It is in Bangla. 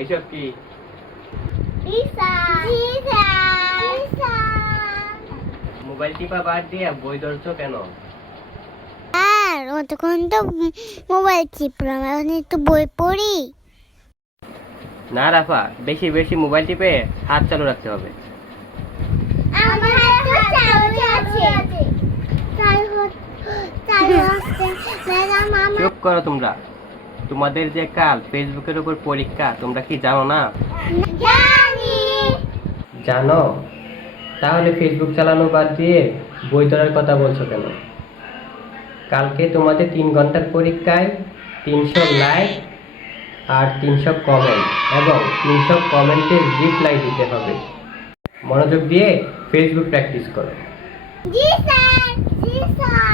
এইসব কি? মোবাইল টিপা বাদ দিয়ে বই ধরছো কেন? আর অতক্ষণ তো মোবাইল চিপলাম এখন একটু বই পড়ি। না রাফা বেশি বেশি মোবাইল টিপে হাত চালু রাখতে হবে। চুপ করো তোমরা। তোমাদের যে কাল ফেসবুকের উপর পরীক্ষা তোমরা কি জানো না? জানো। তাহলে ফেসবুক চালানো বাদ দিয়ে বই ধরার কথা বলছো কেন? কালকে তোমাদের তিন ঘণ্টার পরীক্ষায় তিনশো লাইক আর তিনশো কমেন্ট এবং তিনশো কমেন্টের রিপ্লাই দিতে হবে। মনোযোগ দিয়ে ফেসবুক প্র্যাকটিস করো। জি স্যার জি স্যার।